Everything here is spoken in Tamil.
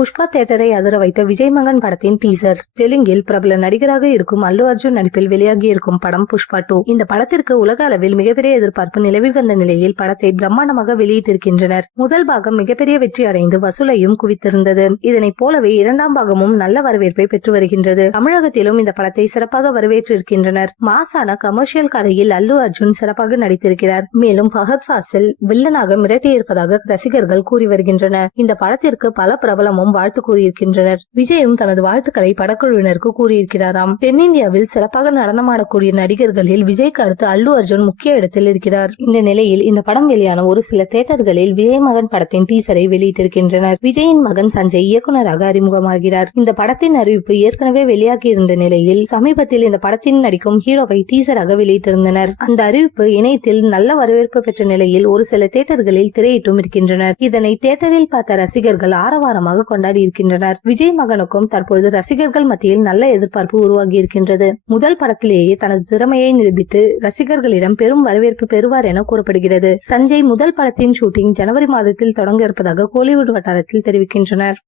புஷ்பா தியேட்டரை அதிர வைத்த விஜய் மகன் படத்தின் டீசர். தெலுங்கில் பிரபல நடிகராக இருக்கும் அல்லு அர்ஜுன் நடிப்பில் வெளியாகி இருக்கும் படம் புஷ்பா 2. இந்த படத்திற்கு உலக அளவில் மிகப்பெரிய எதிர்பார்ப்பு நிலவி வந்த நிலையில் படத்தை பிரம்மாண்டமாக வெளியிட்டிருக்கின்றனர். முதல் பாகம் மிகப்பெரிய வெற்றி அடைந்து வசூலையும் குவித்திருந்தது. இதனை போலவே இரண்டாம் பாகமும் நல்ல வரவேற்பை பெற்று வருகின்றது. தமிழகத்திலும் இந்த படத்தை சிறப்பாக வரவேற்றிருக்கின்றனர். மாசான கமர்ஷியல் கதையில் அல்லு அர்ஜுன் சிறப்பாக நடித்திருக்கிறார். மேலும் ஃபஹத் ஃபாசில் வில்லனாக மிரட்டியிருப்பதாக ரசிகர்கள் கூறி வருகின்றனர். இந்த படத்திற்கு பல பிரபலமும் வாழ்த்து கூறியிருக்கின்றனர். விஜயும் தனது வாழ்த்துக்களை படக்குழுவினருக்கு கூறியிருக்கிறாராம். தென்னிந்தியாவில் சிறப்பாக நடனமாடக்கூடிய நடிகர்களில் விஜய்க்கு அடுத்து அல்லு அர்ஜுன் முக்கிய இடத்தில் இருக்கிறார். இந்த நிலையில் இந்த படம் வெளியான ஒரு சில தியேட்டர்களில் விஜய் மகன் படத்தின் டீசரை வெளியிட்டிருக்கின்றனர். விஜயின் மகன் சஞ்சய் இயக்குநராக அறிமுகமாகிறார். இந்த படத்தின் அறிவிப்பு ஏற்கனவே வெளியாகி இருந்த நிலையில் சமீபத்தில் இந்த படத்தின் நடிக்கும் ஹீரோவை டீசராக வெளியிட்டிருந்தனர். அந்த அறிவிப்பு இணையத்தில் நல்ல வரவேற்பு பெற்ற நிலையில் ஒரு சில தியேட்டர்களில் திரையிட்டும் இருக்கின்றனர். இதனை தியேட்டரில் பார்த்த ரசிகர்கள் ஆரவாரமாக கொண்டாடி இருக்கின்றனர். விஜய் மகனுக்கும் தற்பொழுது ரசிகர்கள் மத்தியில் நல்ல எதிர்பார்ப்பு உருவாகி இருக்கின்றது. முதல் படத்திலேயே தனது திறமையை நிரூபித்து ரசிகர்களிடம் பெரும் வரவேற்பு பெறுவார் என கூறப்படுகிறது. சஞ்சய் முதல் படத்தின் ஷூட்டிங் ஜனவரி மாதத்தில் தொடங்க இருப்பதாக கோலிவுட் வட்டாரத்தில் தெரிவிக்கின்றனர்.